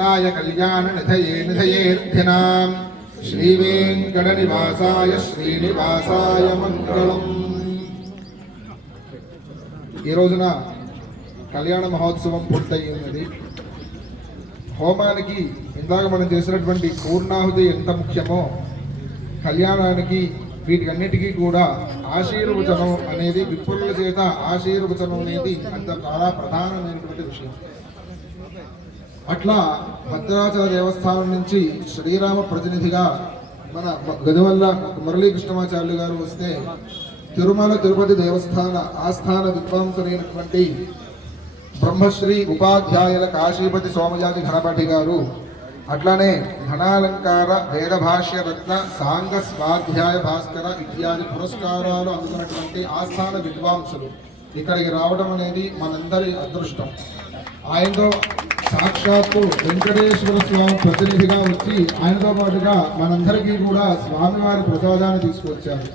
कान्ताय कल्याण निधये निधयेऽर्थिनाम् श्रीवेङ्कटनिवासाय श्रीनिवासाय मंगलम्। ఈ రోజున కళ్యాణ మహోత్సవం పూర్తయింది। హోమానికి ఇందాక మనం చేసినటువంటి పూర్ణాహుతి ఎంత ముఖ్యమో కళ్యాణానికి వీటికన్నిటికీ కూడా ఆశీర్వచనం అనేది విప్రుల చేత ఆశీర్వచనం అనేది అంత చాలా ప్రధానమైనటువంటి విషయం। అట్లా భద్రాచల దేవస్థానం నుంచి శ్రీరామ ప్రతినిధిగా మన గదివల్ల మురళీకృష్ణమాచార్యులు గారు వస్తే తిరుమల తిరుపతి దేవస్థాన ఆస్థాన విద్వాంసులైనటువంటి బ్రహ్మశ్రీ ఉపాధ్యాయుల కాశీపతి సోమయాజి ఘనపాఠి గారు, అట్లానే ఘనాలంకార వేదభాష్య రత్న సాంగ స్వాధ్యాయ భాస్కర ఇత్యాది పురస్కారాలు అందుకున్నటువంటి ఆస్థాన విద్వాంసులు ఇక్కడికి రావడం అనేది మనందరి అదృష్టం। ఆయనతో సాక్షాత్తు వెంకటేశ్వర స్వామి ప్రతినిధిగా వచ్చి ఆయనతో పాటుగా మనందరికీ కూడా స్వామివారి ప్రసాదాన్ని తీసుకొచ్చారు।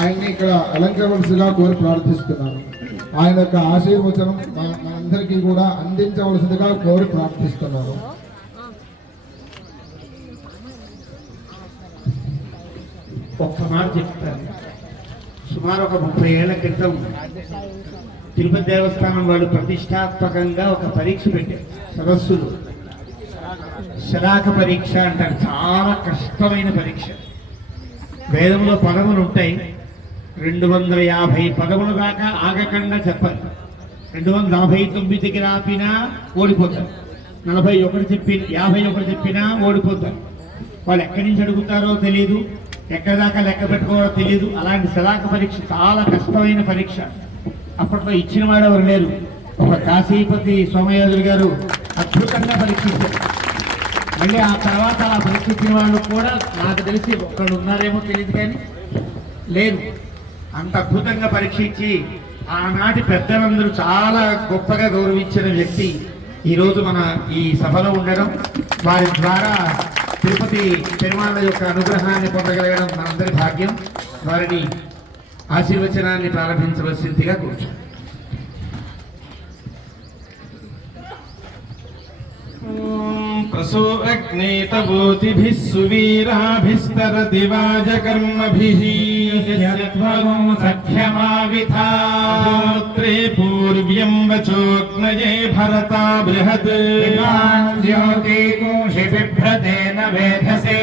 ఆయన్ని ఇక్కడ అలంకరించవలసిగా కోరి ప్రార్థిస్తున్నాను। ఆయన యొక్క ఆశీర్వచనం మనందరికీ కూడా అందించవలసిందిగా కోరి ప్రార్థిస్తున్నాను। ఒక్క మాట చెప్తాను। సుమారు ఒక 30 ఏళ్ల క్రితం తిరుపతి దేవస్థానం వాళ్ళు ప్రతిష్టాత్మకంగా ఒక పరీక్ష పెట్టారు, సదస్సులు। శరాక పరీక్ష అంటారు, చాలా కష్టమైన పరీక్ష। వేదంలో పదములు ఉంటాయి, 250 పదముల దాకా ఆగకుండా చెప్పాలి। 259కి రాపినా ఓడిపోతారు, 41 చెప్పి 51 చెప్పినా ఓడిపోతారు। వాళ్ళు ఎక్కడి నుంచి అడుగుతారో తెలియదు, ఎక్కడి దాకా లెక్క పెట్టుకోవాలో తెలియదు। అలాంటి శలాక పరీక్ష చాలా కష్టమైన పరీక్ష। అప్పట్లో ఇచ్చిన వాడు ఎవరు లేరు, ఒక కాశీపతి సోమయాజులు గారు అద్భుతంగా పరీక్షించారు। మళ్ళీ ఆ తర్వాత ఆ పరీక్షించిన వాళ్ళు కూడా నాకు తెలిసి ఒక్కళ్ళు ఉన్నారేమో తెలియదు కానీ లేరు, అంత అద్భుతంగా పరీక్షించి ఆనాటి పెద్దలందరూ చాలా గొప్పగా గౌరవించిన వ్యక్తి ఈరోజు మన ఈ సభలో ఉండడం, వారి ద్వారా తిరుపతి పెరుమాళ్ళ యొక్క అనుగ్రహాన్ని పొందగలగడం మనందరి భాగ్యం। వారిని ఆశీర్వచనాన్ని ప్రారంభించవలసిందిగా కూర్చో। प्रसो अग्नेतभूतिभिः सुवीराभिस्तरति वाजकर्मभिः सख्यमाविथात्रे पूर्व्यं वचोग्नये भरता बृहत् ज्योतिकोशि बिभ्रतेन वेधसे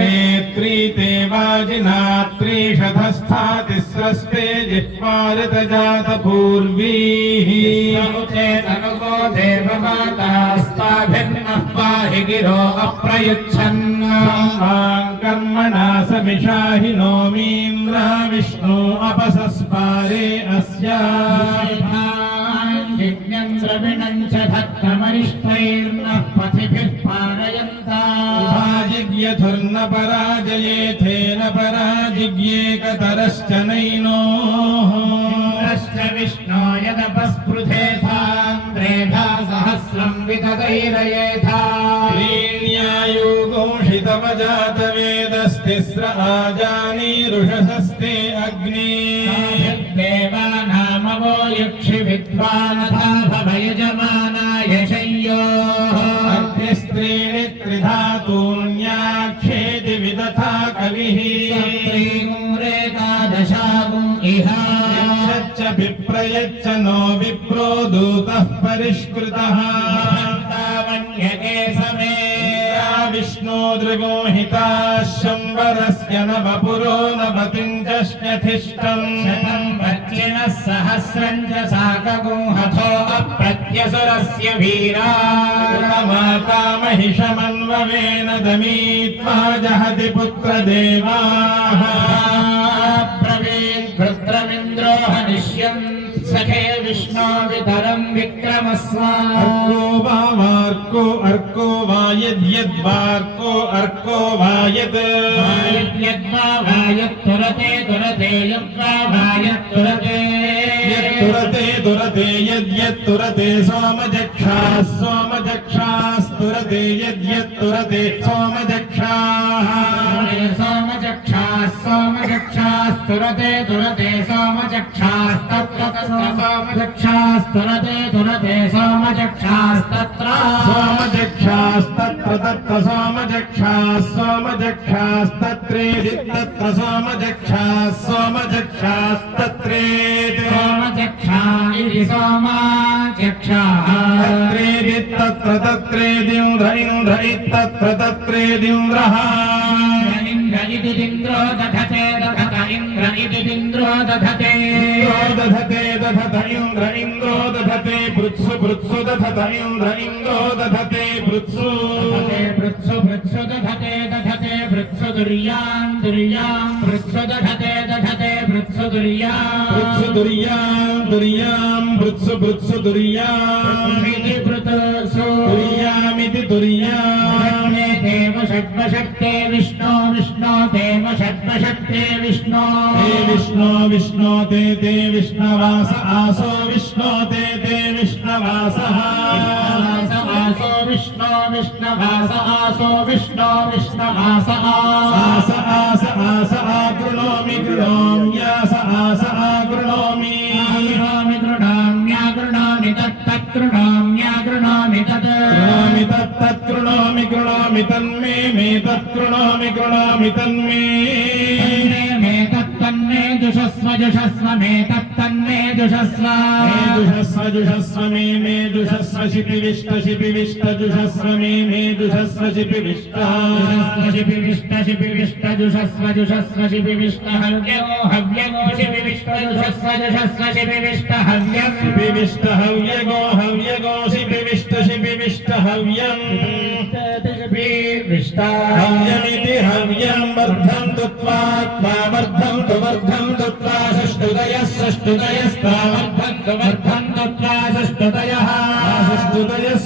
नेत्री ते वाजिनात्रीषधस्थातिस्रस्ते जिह्वारतजातपूर्वीः समुचेतनुगो देवमातास्ताभिर्नः पाहि गिरो अप्रयुच्छन् कर्मणा समिषाहि नोमीन्द्रा विष्णु अपसस्पारे अस्या यज्ञं द्रविणं च भक्तमरिष्टैर्नः पथिभिः पारयन्ता भाजिज्ञधुर्न पराजयेथेन पराजिज्ञेकतरश्च नैनोः इन्द्रश्च विष्णो यदपस्पृथेथान्द्रेधा सहस्रं वितदैरयेथा लीन्यायो घोषितमजातवेदस्तिस्र आजानीरुषसस्ते अग्ने देवानामवो यक्षि विद्वानथा भवयजमानाय शय्योः अग्निस्त्रीणि त्रिधातून्याक्षेति विदथा कलिः सप्रीमुरेकादशागुम् इहा यच्छच्च विप्रयच्च नो विप्रो दूतः परिष्कृतः तावन्यके समे विष्णो दृगोहिताः शम्बरस्य नवपुरो नवतिञ्चष्ण्यधिष्ठम् शतं पच्चिनः सहस्रं च साकगुंहथो अप्रत्यसुरस्य वीरा माता महिषमन्ववेन दमीत्वा जहति पुत्रदेवाः ब्रवीन् रुद्रमिन्द्रो हनिष्यन् सखे विष्णो वितरं विक्रमस्वा अर्को वा वार्को अर्को वा यद्यद्वार्को अर्को वा यद् यद्यद्वा वा यत्तुरते तुरते यद्वा वा यत्तुरते यत्तुरते तुरते यद्यत्तुरते सोमजक्षाः सोमजक्षास्तुरते यद्यत्तुरते सोमजक्षाः सोमजक्षाः सोमजक्षास्तुरते तुरते सोमजक्षाः सोमचक्षास्तुरते तुरते सोमचक्षास्तत्र तत्र सोमचक्षास्तत्रेदि तत्र सोमचक्षास्तत्रेदि सोमचक्षा इति सोमचक्षात्रेदि तत्रेदिन्द्र इन्द्र इत्तत्र तत्रेदिन्द्रः इंद्र इन्द्रो दधते दधत इंद्र इन्द्रो दधते इंद्र इन्द्रो दधते पृत्सु दधत इंद्र इन्द्रो दधते पृत्सु दधते पृत्सु दुर्यां पृत्सु दधते पृत्सु दुर्यां पृत्सु दुर्यामिति दुर्यामिति देव षड्वशक्ते विष्णो देव षड्वशक्ते विष्णो ते विष्णवास आसो विष्णो ते विष्णवासः आसो विष्णवास आसो विष्णवास आस आकृणोमि गृह्यास आस आकृणोमि गृह्णामि तत्तत्कृणामि कृणोमि तन्मे मे तत्कृणोमि तन्मे मे तत्तन्मे जुषस्व मे तत्तन्मे जुषस्व मे जुषस्व शिपिविष्ट जुषस्व मे जुषस्व शिपिविष्ट जुषस्व शिपिविष्ट हव्यगो शिपिविष्ट जुषस्व शिपिविष्ट हव्यगो शिपिविष्ट हव्यम् हव्यमिति हव्यं वर्धन्तु त्वात्मा वर्धन्तु त्वा षष्ठुदयस्तावर्धन्तु त्वा षष्ठुदयः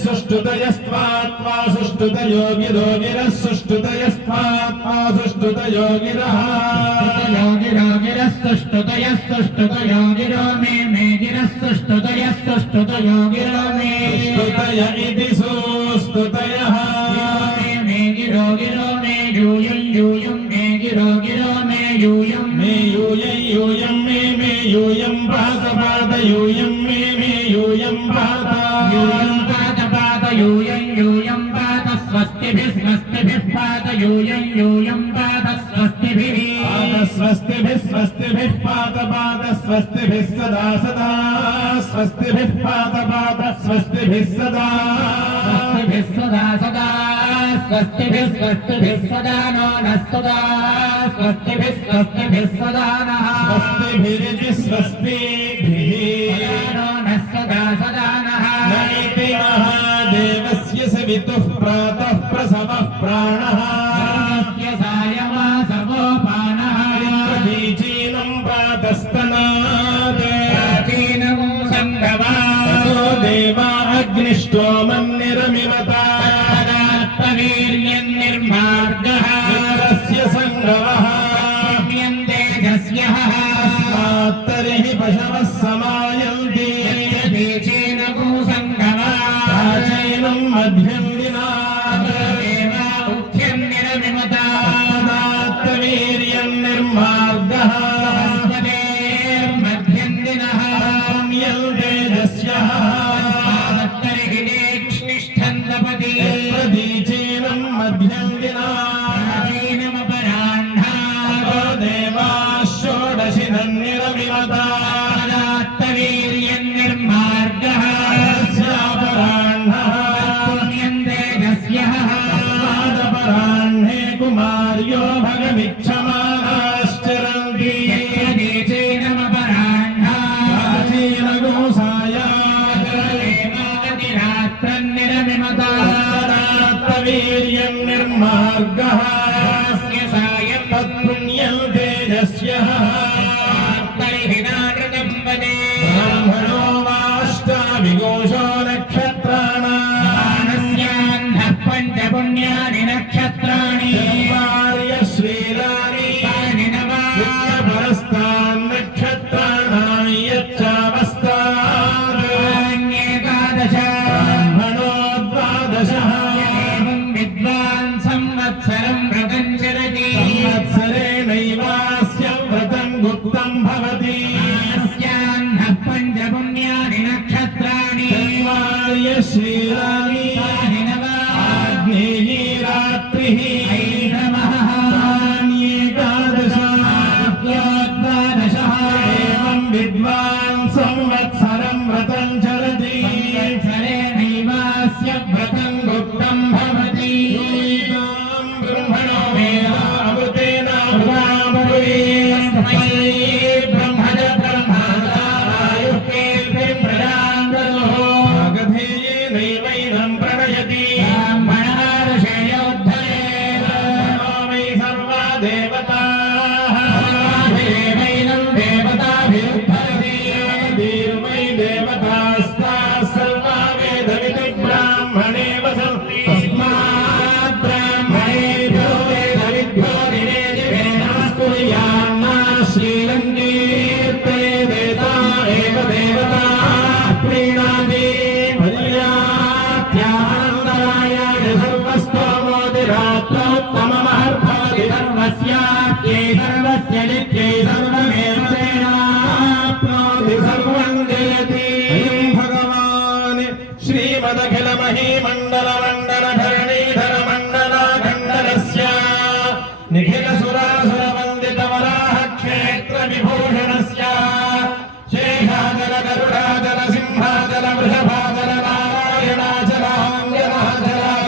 षष्ठुदयस्त्वात्मा षष्ठुदयो गिरो गिरः षष्ठुदयस्त्वात्मा षष्ठुदयो गिरः षष्ठुदयो गिरो मे गिरः षष्ठुदयो गिरो मे स्तुतय इति सुस्तुतयः गिरो मे यूयं मे गिरो मे यूयं मे यूयं पाद यूयं मे यूयं पाद यूयं पाद स्वस्तिभिः पाद यूयं पाद स्वस्तिभिः पाद स्वस्तिभिः सदा स्वस्तिभिः पाद स्वस्तिभिः सदा स्वस्तिभिः सदा नो नस्तदा स्वस्तिभिः सदा नः स्वस्तिभिरिति स्वस्तिभिः नो नस्तदा सदा नः नैति महादेवस्य सवितुः प्रातः प्रसवः प्राणः सायमासवोपानः प्रतीचीनं प्रातस्तनात् प्राचीनमो सङ्गवा देवा अग्निष्टोमन्निरमिमता वीर्यन्निर्मार्गः तस्य सङ्गवः तेजस्यः तर्हि पशवः समायन्ति तेजेन भूसङ्गवा प्राचीनं मध्यं दिना उच्यन्निरमिमता वीर्यन्निर्मार्गः मध्यं दिनः तेजस्यः तर्हि नेक्ष्निष्ठन्दपति वीर्यन्निर्मार्गः पुण्यन्तेजस्यः कुमार्यो भगमिच्छमानाश्चरन्ति वीर्यन्निर्मार्गः सायं तत्पुण्यं तेजस्यः ब्राह्मणो वाष्टाभिघोषो नक्षत्राणास्यान्धः पञ्चपुण्यानि नक्षत्राणि श्रीराणि परस्तान्नक्षत्राणानि यच्चावस्तान्येकादश ब्राह्मणो द्वादशः विद्वान् संवत्सरं व्रतं चरति संवत्सरेणैवास्य व्रतं गुप्तं भवति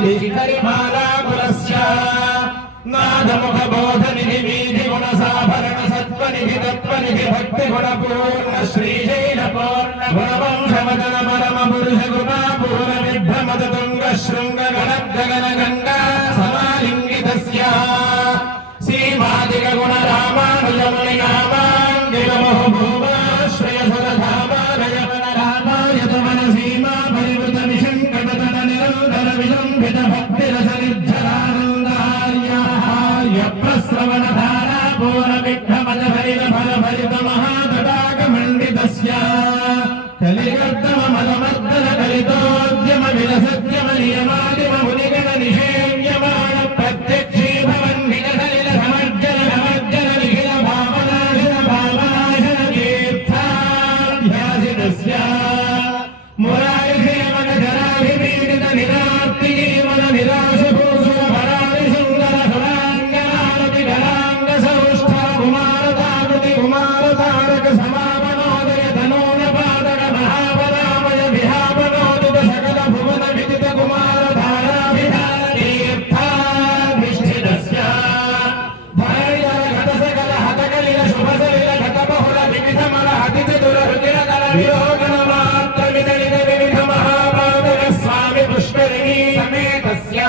शिखरिमालाकुलस्य नादमुखबोधनिधि वीधिगुणसाभरण सत्त्वनिधि तत्त्वनिधि भक्तिगुणपूर्ण श्रीशैलपूर्ण गुणवंशवदन परमपुरुषगुणापूर्णविद्धमदतुङ्गशृङ्गगणगणगङ्गा समालिङ्गितस्य श्रीमादिकगुणरामानुजमुनिनामाङ्गिरमोहभूमाश्रयसुरधामालयमन सीमा परिवृतनिशङ्कटतन निरन्तर विलम्बित भक्तिरसनिर्झरानन्दार्याहार्यप्रस्रवणधारा पूर्णविघ्नमजभरितमहातटाकमण्डितस्य कलिकर्दममदमर्दन कलितोद्यम विलसद्यम नियमादिम मुनिगण निषेव्यमान प्रत्यक्षी भवन् विगतनिल समर्जन समर्जन निखिल भावनाशन भावनाशन तीर्थाभ्यासितस्य मुरारिसेवक जराभिपीडित निरार्तिजीवन निराशभूषण भरारि सुन्दर सुराङ्गनारति गणाङ्ग सौष्ठव कुमारताकृति कुमारतारक समापनोदय तनोनपादक महापदामय विहापनोदित सकल भुवन विदित कुमारधाराभिधान तीर्थाधिष्ठितस्य भयजल घट सकल हतकलिल शुभसलिल घटबहुल विविधमल हतिचतुर रुचिरकल विलोकन मात्र विदलित विविध महापादक स्वामि पुष्करिणी समेतस्य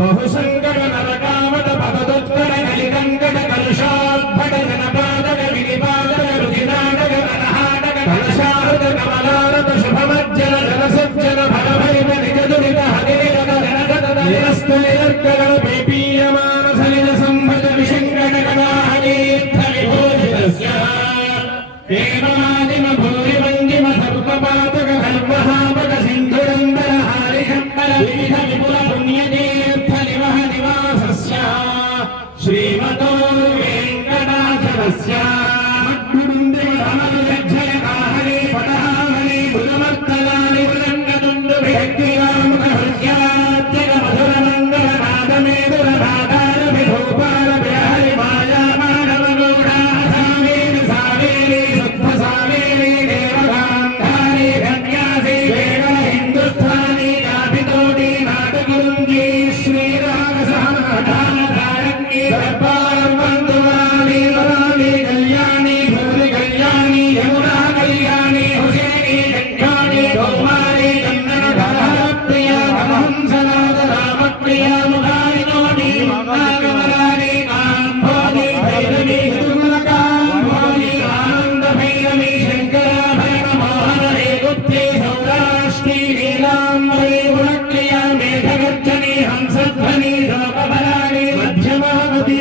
बहुसङ्कट नरकामद पददुत्तर कलिकङ्कट कलुषोद्भट जनपादक विनिपादक रुचिनाटक मनहाटक कलशाहृत कमलारत शुभमज्जन जनसज्जन भवभरित निजदुरित हरिनिरत जनगत निरस्तनिर्गण पेपीयमान सलिल संभज विशङ्कट गणाहनीर्थ विभूषितस्य एवमादिम भूरिमञ्जिम सर्वपातक धर्महापक सिन्धुरन्दर हारिशम्बर विविध विपुल पुण्यतीर्थ निवह निवासस्य श्रीमतो वेङ्कटाचलस्य मद्गुरुन्द्रिमरमनुजज्जयकाहने पटहाहने मृदमर्तनानि मृदङ्गदुण्डु विहक्तिरामुखहृद्यात्यग मधुरमङ्गलनादमेधुरनादार विधूपाल विहरि माया मानवगौडासामेनि सावेनि शुद्धसावेनि देवगान्धारि धन्यासि वेगल हिन्दुस्थानी गाभितोटी नाटकुरुञ्जी श्रीरागसहनधारण्ये दरबार्वन्दुराणि वराणि कल्याणि भूरि कल्याणि यमुना कल्याणि हुसैनी गङ्गाणि गौमारी कन्नडधारप्रिया परहंसनाथ रामप्रिया मुखारिनोटी मंगागमरारी काम्भोजि भैरवी हिरुमलकाम्भोजि आनन्द भैरवी शङ्कराभरण मोहन रेगुप्ते सौराष्ट्री नीलाम्बरी गुणक्रिया मेघगर्जनी हंसध्वनि शोकभराणि मध्यमावती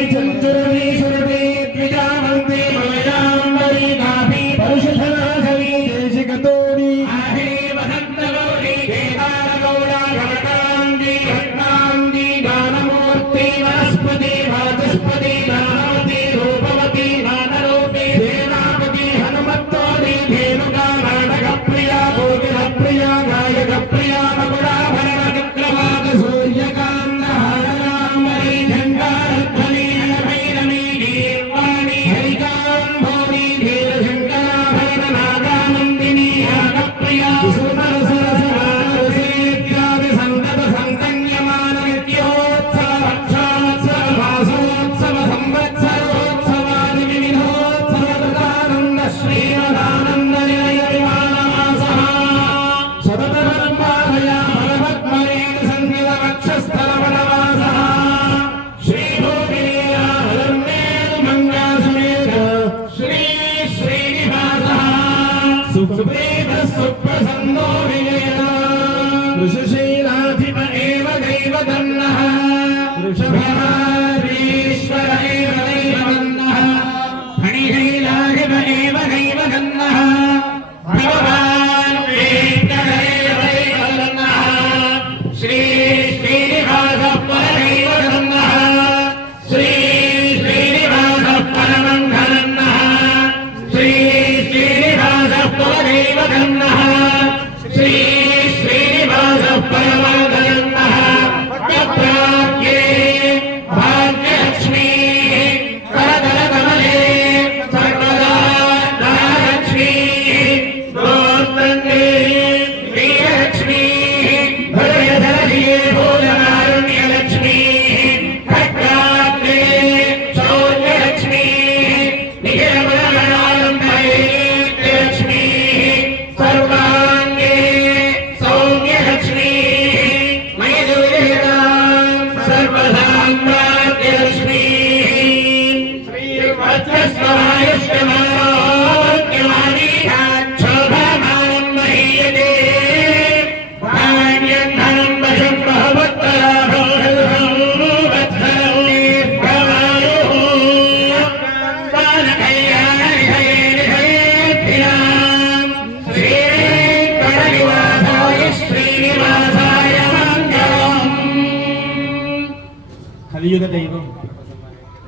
కలియుగ దైవం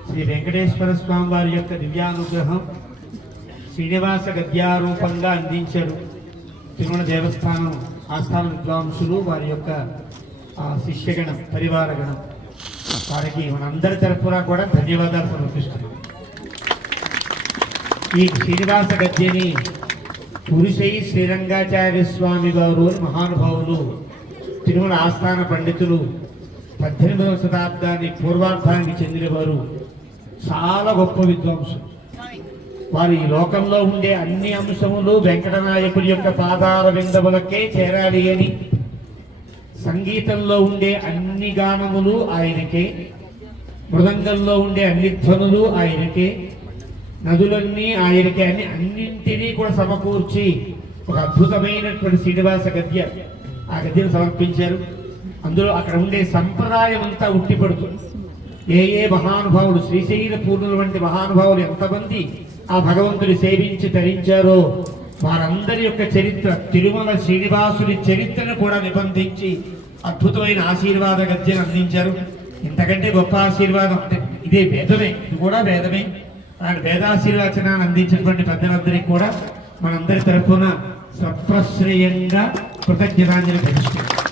శ్రీ వెంకటేశ్వర స్వామి వారి యొక్క దివ్యానుగ్రహం శ్రీనివాస గద్యారూపంగా అందించారు తిరుమల దేవస్థానం ఆస్థాన విద్వాంసులు వారి యొక్క శిష్యగణం పరివారగణం వారికి మనందరి తరఫున కూడా ధన్యవాదాలు సమర్పిస్తున్నాం. ఈ శ్రీనివాస గద్యని పురుషై శ్రీరంగాచార్య స్వామి వారు మహానుభావులు తిరుమల ఆస్థాన పండితులు 18వ శతాబ్దాన్ని పూర్వార్థానికి చెందినవారు చాలా గొప్ప విద్వాంసులు. వారు ఈ లోకంలో ఉండే అన్ని అంశములు వెంకటనాయకుడి యొక్క పాదార విందములకే చేరాలి అని, సంగీతంలో ఉండే అన్ని గానములు ఆయనకే, మృదంగంలో ఉండే అన్ని ధ్వనులు ఆయనకే, నదులన్నీ ఆయనకే అని అన్నింటినీ కూడా సమకూర్చి ఒక అద్భుతమైనటువంటి శ్రీనివాస గద్య ఆ గద్యను సమర్పించారు. అందులో అక్కడ ఉండే సంప్రదాయం అంతా ఉట్టిపడుతుంది. ఏ మహానుభావులు శ్రీశైల పూర్ణుల వంటి మహానుభావులు ఎంతమంది ఆ భగవంతుని సేవించి ధరించారో వారందరి యొక్క చరిత్ర, తిరుమల శ్రీనివాసుడి చరిత్రను కూడా నిబంధించి అద్భుతమైన ఆశీర్వాద గద్యను అందించారు. ఇంతకంటే గొప్ప ఆశీర్వాదం అంటే ఇదే వేదమే, ఇది కూడా వేదమే. అలాంటి వేదాశీర్వచనాన్ని అందించినటువంటి పెద్దలందరికీ కూడా మనందరి తరఫున సప్రశ్రయంగా కృతజ్ఞతాంజలి ప్రతిష్ఠిస్తాం.